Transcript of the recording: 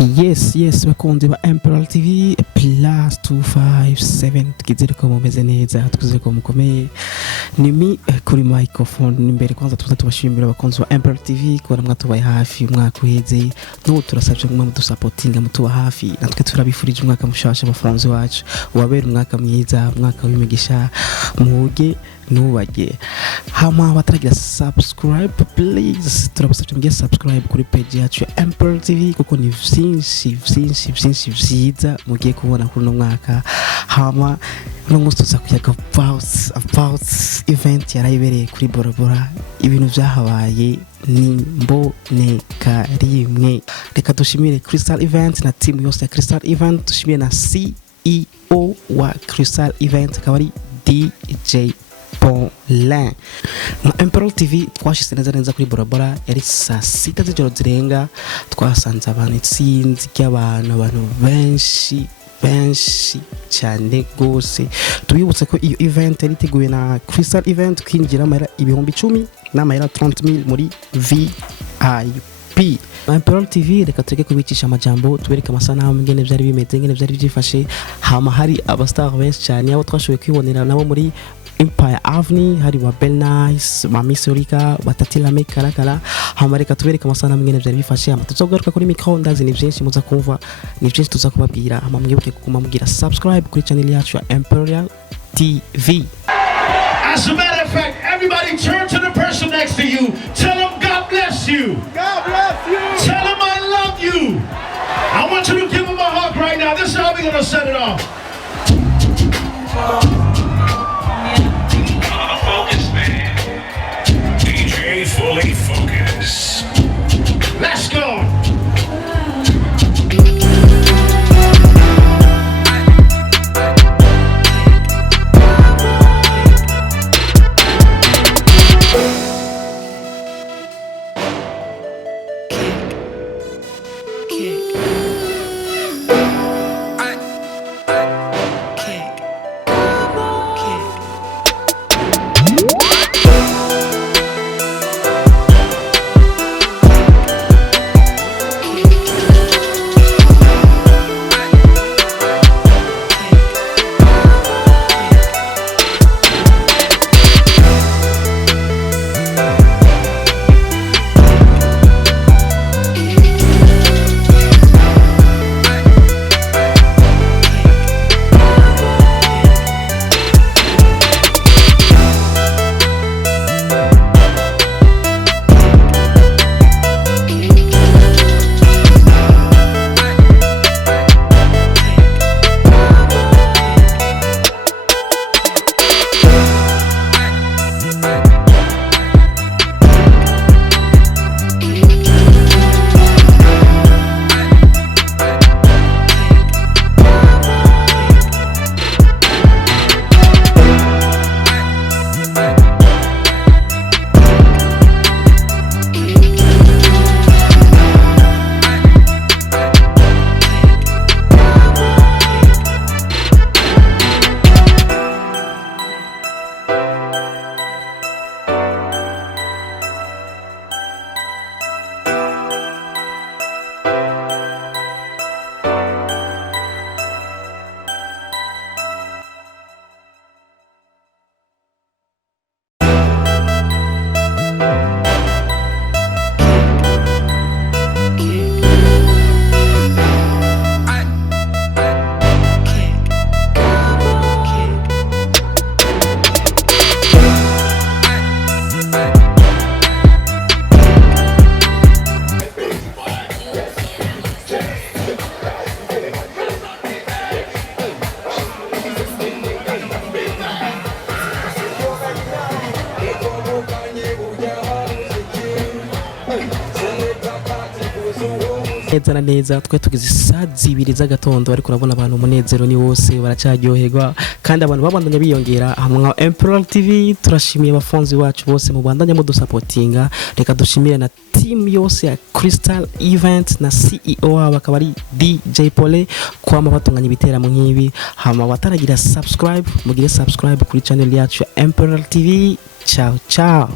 Yes bakunze ba Emperor TV +257 tukizere ko mumeze neza twizere ko mukomeye nimi kuri microphone imbere kwanza tubashimira abakunzi ba Emperor TV ko mwatubaye hafi umwaka uheze no turasabye ngo mudusupportinga mutuba hafi natwe turabifurije umwaka mushasha abafanzi wacu wabera umwaka mwiza umwaka w'imigisha muge nubage hama bataragira subscribe please turabasabye mugiye subscribe kuri page yacu ya Emperor TV kuko ni vyinshi vyiza mugiye kubona kuri no mwaka hama no mustuza kuyaga about event yarayibereye kuri Borabora ibintu vyahabaye ni mboneka rimwe reka dushimire Crystal Event na team yose ya Crystal Event dushimire na CEO wa Crystal Event akaba ari DJ Paulin na Emperor TV twashyize neza kuri Borabora yari saa 6 z'ijoro zirenga twasanze abantu itsinzi ry'abantu benshi cyane gose tubibutse ko iyo event yari iteguwe na Crystal Event kwinjira amahera 10,000 n'amahera 30,000 muri VIP. Emperor TV reka tureke kubicisha amajambo tubereka amasanamu ngene byari bimeze ngene byari byifashe hama hari abastar benshi cyane abo twashoboye kwibonera nabo muri Empire Avenue hari wa Belnice Mamisorika batatila mekarakara hama reka tubereka amasanamu ngene byari bifashe hama tuzogaruka kuri micro ndazi ni byinshi muza kumva ni byinshi tuza kubabwira hama mwibuke kuguma mugira subscribe kuri channel yacu ya Emperor TV. As a matter of fact, everybody turn to the person next to you. Tell them God bless you. God bless you. Tell them I love you. I want you to give them a hug right now. This is how we're going to set it off. Focus, man. DJ fully focused. Let's go. neza twe tugize saa 2 z'agatondo ariko urabona abantu umunezero ni wose baracyajoherwa kandi abantu babandanya biyongera hamwe Emperor TV turashimiye abafonzi bacu bose mu bandanya mu dusupportinga reka dushimire na team yose ya Crystal Event na CEO wabo akaba ari DJ Paulin kwa mabatunganya ibiteramo nk'ibi hama bataragira subscribe mugire subscribe kuri channel yacu ya Emperor TV ciao